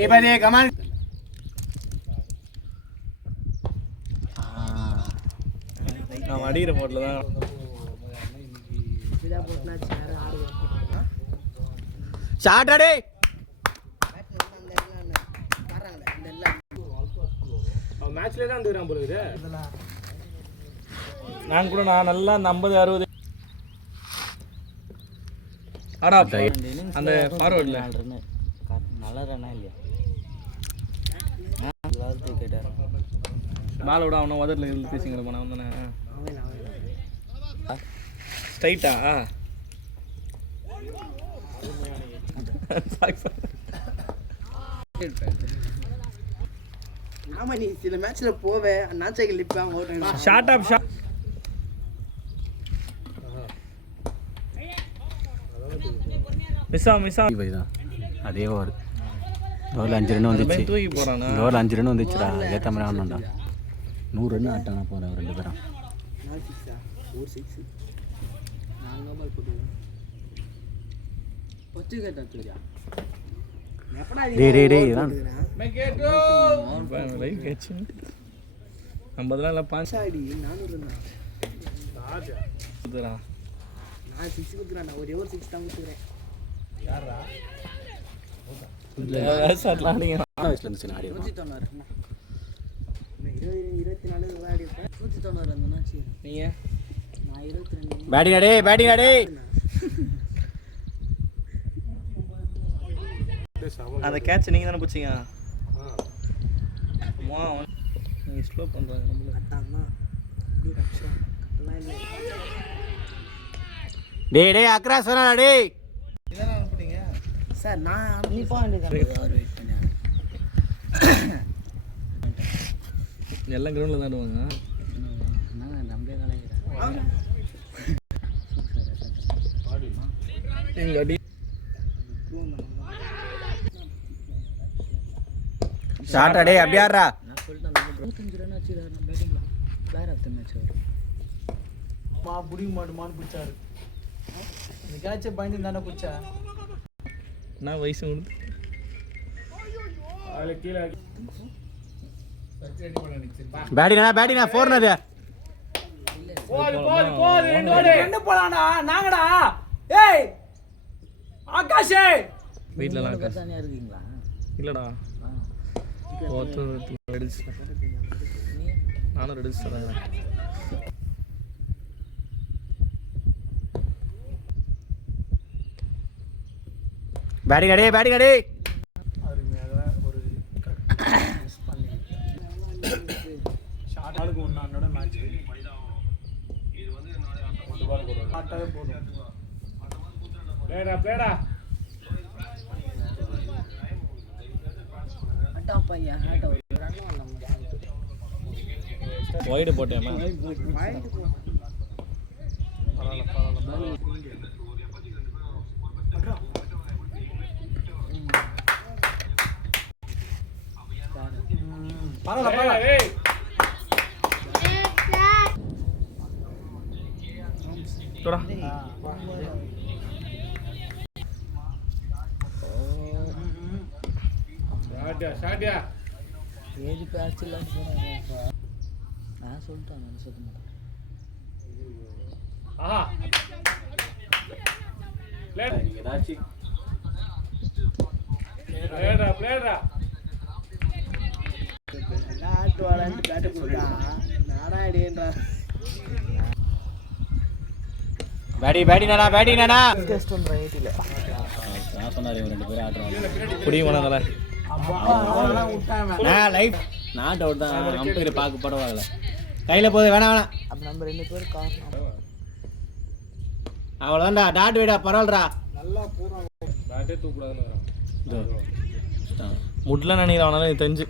Tiba-tiba kaman. நான் அடிக்கிற போட்டில் தான் ஷாட் அடி. மேட்ச்லேயே தான் வந்துக்கிறான் போல இது. நான் கூட நான் நல்லா அந்த 50-60 ஆடா அந்த ஃபார்வர்டில் நல்லா ரன்னா இல்லையா பால் விட அவனை உதட்டில் இருந்து பேசிங்கிற போன அவன் தானே ஸ்ட்ரைட்டா ஆமா நீ சில மேட்ச்ல போவே நாச்சைகள் லிப்பாங்க ஓடுறாங்க ஷார்ட் ஆப் ஷாட் மிஸ் அதே ஓவர் ஓவரில் 5 ரன் வந்துச்சு. தூக்கி போகிறானா ஓவரில் 5 ரன் வந்துச்சுடா. ஏற்ற மாதிரி ஆடணும்டா. 100 ரன் ஆட்டானா போகிறேன் 2 பேரும். 4 6 நாங்க பால் போட்டு பச்சை கேட்டா தூரியா எப்படா டேய் இதான் லைவ் கேட்ச் 50 இல்லை பாஞ்சு சாடி 400 ரன் இதுடா நான் 6 குத்துறேன் ஒரே ஒரு 6 தான் குத்துறேன் யாரா ஷாட்லாம் அடிங்க வயசுல இருந்துச்சு ஆடி 190 24 விளையாடி 190 அந்த மேட்ச் நீங்க நான் 22 பேட்டிங் அடி. அந்த கேட்ச் நீங்க தானே பிடிச்சிங்க நீங்க ஸ்லோ பண்றாங்க நம்மள அண்ணா இப்படி ரக்ஷா எல்லாம் டேய் அக்ராஸ் வரடா டேய். இதான அனுப்புறீங்க சார் நான் நீ போக வேண்டியதான் அவர் வெயிட் பண்ணி எல்லாம் கிரவுண்டில் தான் ஆடுவாங்க நான் நம்பே கலைக்கிறேன் எங்கள் அடி ஷாட் அடி அப்படியே ஆடுறா. நான் சொல்லிட்டேன் 25 ரன் ஆச்சுடா நான் பேட்டிங்ல பிளேயர் ஆஃப் தி மேட்ச் அவர் புடிங்க மாட்டுமான்னு பிடிச்சாரு இந்த கேட்சை பயந்து தானே பிடிச்சா நான் வயசு கொடுத்து அதில் கீழே பேட்டிங்கா 4 அது. ரெண்டு போலாம்டா நாங்கடா ஏய் ஆகாஷே வீட்டில் நான் தனியா இருக்கீங்களா இல்லைடா ரெடிச்சு நானும் ரெடிச்சு தரேன் பேட்டிங் அடி அருமையாக ஒரு மிஸ் பண்ணி ஷாட் ஆளுக்கு ஒன்னானோட மேட்ச் ஆட்டாவே போதும் பிளேடா அட்டா பையா ஹாட் ஒரு ரன் நம்ம ஒய்டு போட்டேம்மா பரவாயில்ல ஏஜ் பேட்ச் எல்லாம் போறாங்க நான் சொல்லிட்டேன் நான் சொல்ல மாட்டேன் ஆஹா ஏதாச்சும் பிளேடா பேட் வாலண்ட் பேட் கொடுத்தா நாராயணேன்றா பேட்டிங் நானா டெஸ்ட் பண்ற 80 ல நான் சொன்னாரு 2 பேரும் ஆடுறாங்க. புடியுமானதல அதெல்லாம் விட்டாங்க நான் லைவ் நாட் அவுட் தான். அம்பையர் பாக்க பரவாயில்ல. கையில போகுது வேணாம் அப்ப நம்ம ரெண்டு பேர் காரணம் அவ்வளோதான்டா. டாட் வைடா பரவாயில்லடா. நல்லா பூரா பேட்டே தூக்கூடாதுன்னு முட்ல நினைக்கிறேன் அவனால எனக்கு தெரிஞ்சு